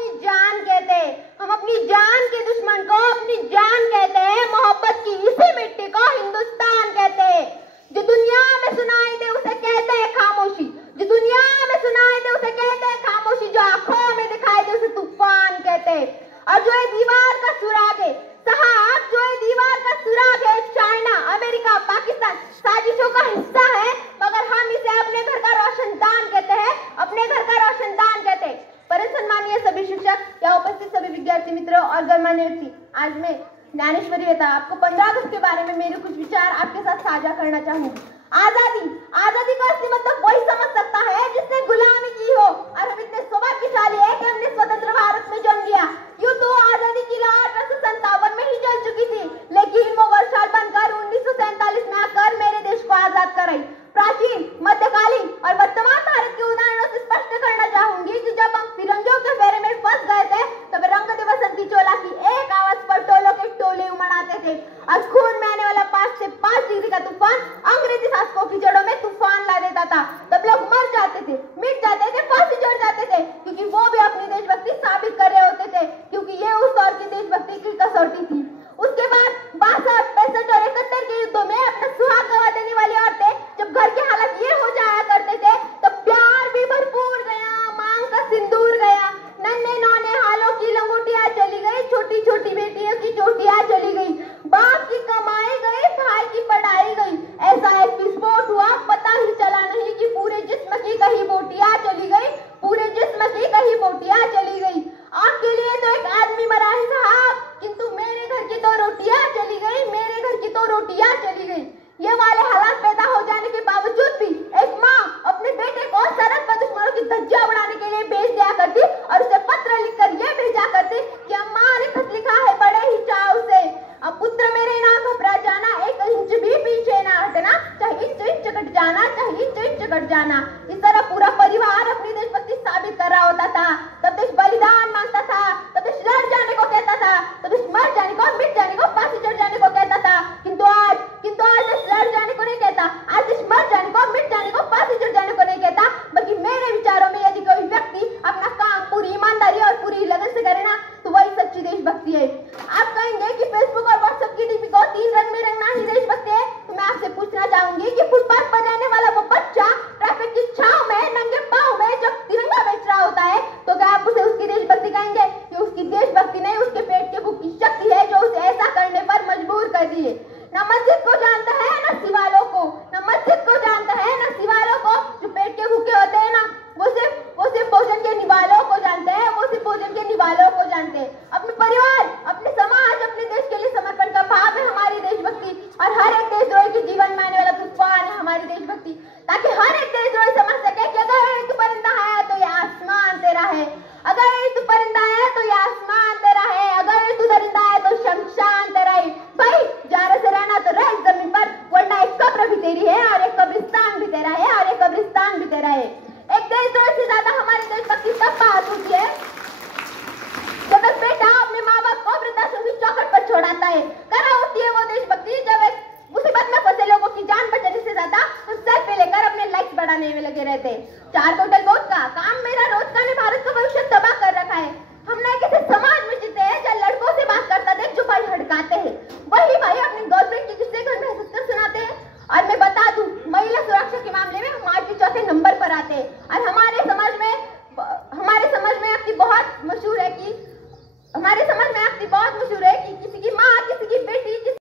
अपनी जान कहते हैं, हम अपनी जान के दुश्मन को अपनी जान कहते हैं। मोहब्बत की इसी मिट्टी को हिंदुस्तान कहते हैं। जो दुनिया में सुनाई दे उसे कहते हैं खामोशी, जो दुनिया में सुनाई दे उसे कहते हैं खामोशी, जो आंखों में दिखाई दे उसे तूफान कहते हैं। और जो ये दीवार का सुराग है साहब, जो ये दीवार का सुराग है, चाइना, अमेरिका, पाकिस्तान साजिशों का हिस्सा है, मगर हम इसे अपने घर का रोशनदान कहते हैं, अपने घर का रोशनदान कहते हैं। परम सम्मानीय सभी शिक्षक, या उपस्थित सभी विद्यार्थी मित्रों और गणमान्य व्यक्ति, आज मैं ज्ञानेश्वरी वेता आपको 15 अगस्त के बारे में मेरे कुछ विचार आपके साथ साझा करना चाहूंगी। आजादी, आजादी का असली मतलब वही समझ सकता है जिसने गुलामी की हो, और हम इतने सौभाग्यशाली है कि हमने स्वतंत्र भारत में जन्म लिया। यूं तो आजादी की लहर 1857 में ही चल चुकी थी, लेकिन वो वर्षाल बनकर 1947 में आकर मेरे देश को आजाद कराई। प्राचीन, मध्यकालीन और वर्तमान भारत के उदाहरणों से स्पष्ट करना चाहूंगी कि जब हम फिरंगियों के फेरे में फंस गए थे, तब रंग दे बसंती चोला की एक आवाज पर टोलों के टोले उमड़ाते थे, और खून में आने वाला 5 से 5 डिग्री का तूफान अंग्रेजी शासकों की जड़ों में तूफान ला देता था। तब लोग मर जाते थे, मिट जाते थे, फांसी चढ़ जाते थे, क्योंकि वो भी अपनी देशभक्ति साबित कर रहे होते थे, क्योंकि ये उस दौर की देशभक्ति की कसौटी थी। उसके बाद 62, 65 और 71 के युद्धों में अपना सुहाग गवा देने वाली औरतें जब घर के हालात ये हो जाया करते थे, तब प्यार भी भरपूर गया, मांग का सिंदूर गया, नन्हे नौने हालों की लंगोटियां चली गई, छोटी छोटी बेटियों की चोटियां चली गई, बाप की कमाई गई, भाई की पढ़ाई गई। ऐसा एक विस्फोट हुआ, पता ही चला नहीं कि पूरे जिस्म की कहीं बोटियां चली गई, पूरे जिस्म की कहीं बोटियां चली गई। आपके लिए तो एक आदमी मरा है साहब, किंतु मेरे घर की तो रोटियां चली गई, मेरे घर की तो रोटियां चली गई। ये वाले हालात पैदा हो जाने के बावजूद भी एक माँ अपने बेटे को सरहद पर दुश्मनों की धज्जियां उड़ाने के लिए भेज दिया करती, और उसे पत्र लिखकर ये भेजा करती कि अम्मा ने खत लिखा है बड़े ही चाव से, अब पुत्र मेरे ना घबरा जाना, 1 इंच भी पीछे ना हटना, चाहे इंच कट जाना, चाहे इंच कट जाना। इस तरह पूरा परिवार अपनी देशभक्ति साबित कर रहा होता था। तब देश बलिदान मांगता था, तब देश लड़ जाने को कहता था, तब देश मर जाने को, मिट जाने को, फांसी चढ़ जाने को कहता था। किंतु आज देश लड़ जाने को नहीं कहता, आज देश मर जाने को, मिट जाने को, फांसी चढ़ जाने को नहीं कहता, बल्कि मेरे विचारों में यदि कोई व्यक्ति अपना काम पूरी ईमानदारी और पूरी लगन से करे ना, तो वही सच्ची देशभक्ति है। आप कहेंगे कि फेसबुक और व्हाट्सएप की डीपी को 3 रंग में रंगना ही देशभक्ति है, तो मैं आपसे पूछना चाहूंगी कि फुटपाथ पर रहने वाला वो बच्चा ट्रैफिक की छांव में नंगे पांव में जब तिरंगा बेच रहा होता है, तो क्या आप उसे उसकी देशभक्ति कहेंगे? ये उसकी देशभक्ति नहीं, उसके पेट के भूख की शक्ति है जो उसे ऐसा करने पर मजबूर कर दी है। न मस्जिद को जानता है न सिवालों को, न मस्जिद को जानता है न सिवालों को। जो पेट के भूखे होते हैं ना, वो सिर्फ भोजन के निवालों को जानते हैं, वो सिर्फ भोजन के निवालों को जानते हैं। अपने परिवार, अपने समाज, अपने देश के लिए समर्पण का भाव है हमारी देशभक्ति, और हर एक देशद्रोही के जीवन में आने वाला तूफान है हमारी देशभक्ति, ताकि हर एक देशद्रोही समझ सके कि अगर तू परिंदा है तो ये आसमान तेरा है, अगर तू परिंदा है तो ये आसमान तेरा है, अगर तू दरिंदा है तो शमशान तेरा है। भाई जारे से रहना तो रह जमीन पर, वरना एक कब्र भी तेरी है, और एक कब्रिस्तान भी तेरा है, और एक कब्रिस्तान भी तेरा है। एक देशद्रोही से ज्यादा हमारी देशभक्ति तब बात होती है जब एक बेटा अपने माँ बाप को वृद्धाश्रम की चौखट पर छोड़ाता है। कहाँ होती है वो देशभक्ति जब एक मुसीबत में फंसे लोगों की जान बचाने से ज्यादा हम सेल्फी लेकर अपने लाइक्स बढ़ाने में लगे रहते हैं। 4 बोतल वोट का काम मेरा रोज का ने भारत का भविष्य तबाह कर रखा है। हमने किसी समाज में जीते हैं जहाँ लड़कों से बात करता देख जो भाई हड़काते हैं, वही भाई अपनी गर्लफ्रेंड के किस्से घर में हंसकर सुनाते हैं। और मैं बता दूं, महिला सुरक्षा के मामले में हम आज के 4थे नंबर पर आते हैं। और हमारे समाज में बहुत मशहूर है कि